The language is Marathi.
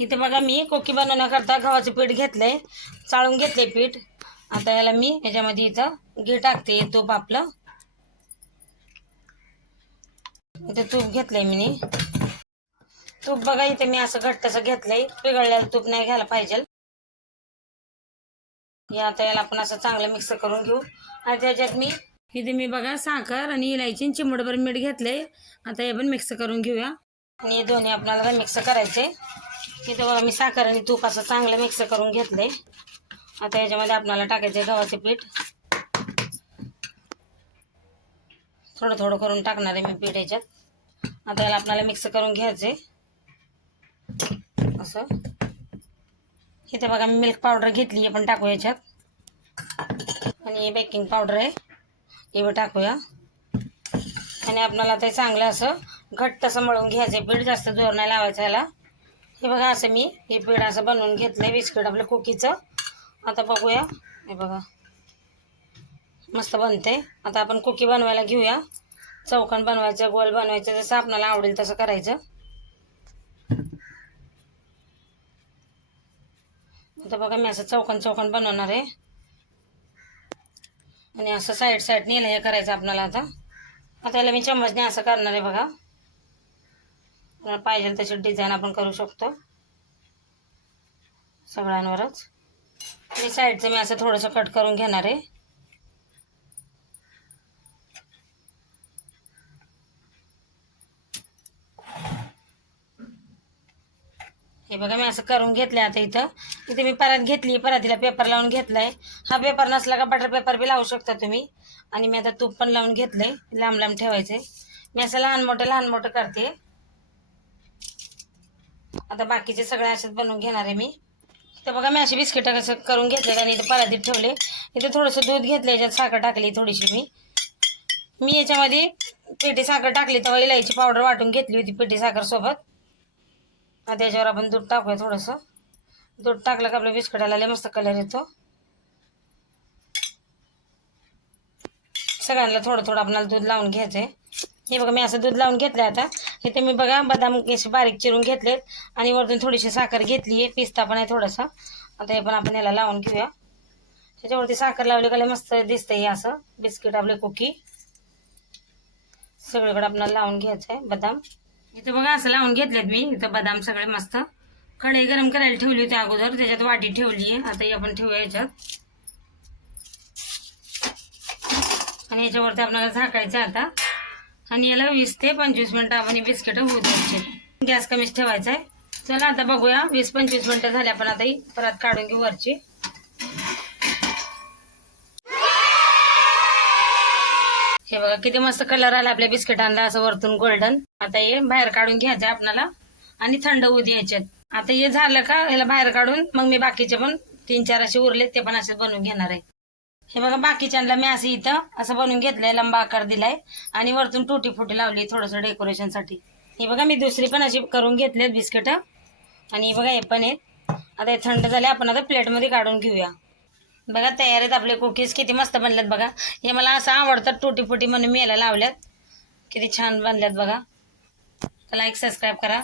इथे बघा मी कोकी बनवण्याकरता गव्हाचं पीठ घेतलंय चाळून घेतलंय पीठ. आता याला मी याच्यामध्ये इथं घे टाकते तूप आपलं. इथे तूप घेतलंय मी. तूप बघा इथे मी असं घट्टसं घेतलंय पिघळलेलं तूप नाही घ्यायला पाहिजे. या आता याला आपण असं चांगलं मिक्स करून घेऊ. आणि त्याच्यात मी इथे मी बघा साखर आणि इलायची आणि चिमडभर मीठ घेतलंय. आता हे पण मिक्स करून घेऊया. आणि हे दोन्ही आपल्याला मिक्स करायचे इथे बघा मी साखर आणि तूप असं चांगलं मिक्स करून घेतलंय. आता याच्यामध्ये आपल्याला टाकायचं गव्हाचे पीठ. थोडं थोडं करून टाकणार आहे मी पीठ याच्यात. आता याला आपल्याला मिक्स करून घ्यायचे असं. इथे बघा मी मिल्क पावडर घेतली आहे पण टाकू याच्यात. आणि बेकिंग पावडर आहे. हे पण टाकूया. आणि आपल्याला ते चांगलं असं घट्ट असं मळून घ्यायचं पीठ जास्त जोर नाही लावायचं याला. हे बघा असं मी हे पीठ असं बनवून घेतलं आहे बिस्किट आपलं कुकीचं. आता बघूया. हे बघा. मस्त बनते आता आपण कुकी बनवायला घेऊया. चौकन बनवायचं गोल बनवायचं जसं आपणाला आवडेल तसं करायचं. आता बघा मी असं चौकण चौकण बनवणार आहे. आणि असं साईड साईड नेलं हे करायचं आपणाला आता. आता याला मी चम्मचने असं करणार आहे बघा. आपल्याला पाहिजे तशी डिझाईन आपण करू शकतो. सगळ्यांवरच. आणि साईडचं मी असं थोडंसं कट करून घेणार आहे. हे बघा मी असं करून घेतलंय आता इथं. इथे मी परत घेतली परातीला पेपर लावून घेतलाय. हा पेपर नसला का बटर पेपर बी लावू शकता तुम्ही. आणि मी आता तूप पण लावून घेतलंय लांब लांब ठेवायचे मी असं लहान मोठं लहान मोठं करते. आता बाकीचे सगळे असेच बनवून घेणार आहे मी. तर बघा मी अशी बिस्किट कसं करून घेतले आणि इथे परातीत ठेवले. इथे थोडंसं दूध घेतलं याच्यात साखर टाकली थोडीशी मी. मी याच्यामध्ये पेटी साखर टाकली तेव्हा इलायची पावडर वाटून घेतली होती पेटी साखर सोबत. आता याच्यावर आपण दूध टाकूया थोडंसं. दूध टाकलं का आपल्या बिस्किटाला लय मस्त कलर येतो. सगळ्यांना थोडं थोडं आपल्याला दूध लावून घ्यायचं आहे हे बघा मी असं दूध लावून घेतलं आता. इथे मी बघा बदाम असे बारीक चिरून घेतलेत. आणि वरतून थोडीशी साखर घेतली आहे. पिस्ता पण आहे थोडासा. आता हे पण आपण याला लावून घेऊया. त्याच्यावरती साखर लावली का मस्त दिसतं हे असं. बिस्किट आपले कुकी. सगळीकडे आपल्याला लावून घ्यायचं आहे बदाम. इथं बघा असं लावून घेतलेत मी. इथं बदाम सगळे मस्त. कढई गरम करायला ठेवली होती अगोदर. त्याच्यात वाटी ठेवली आहे. आता ही आपण ठेवूया याच्यात. आणि याच्यावरती आपल्याला झाकायचं आता. आणि याला वीस ते पंचवीस मिनटं आपण बिस्किट होऊ द्यायचे. गॅस कमीच ठेवायचा आहे. चला आता बघूया. वीस पंचवीस मिनटं झाली आपण आता ही परत काढून घेऊ वरची. हे बघा किती मस्त कलर आला आपल्या बिस्किटांना असं वरतून गोल्डन आता हे बाहेर काढून घ्यायचं आहे आपल्याला आणि थंड होऊ द्यायचे आता हे झालं का याला बाहेर काढून मग मी बाकीचे पण तीन चार असे उरले ते पण असे बनवून घेणार आहे. हे बघा बाकीच्यांना मी असं इथं असं बनवून घेतलंय लंबा आकार दिलाय. आणि वरतून टुटी फुटी लावली थोडंसं डेकोरेशनसाठी हे बघा मी दुसरी पण अशी करून घेतलेत बिस्किट. आणि हे बघा हे पण आहेत. आता हे थंड झाले आपण आता प्लेटमध्ये काढून घेऊया. बघा तयार आहेत आपले कुकीज. किती मस्त बनल्यात बघा. हे मला असं आवडतात टुटी फुटी म्हणून मी याला लावल्यात. किती छान बनल्यात बघा. लाईक सबस्क्राईब करा.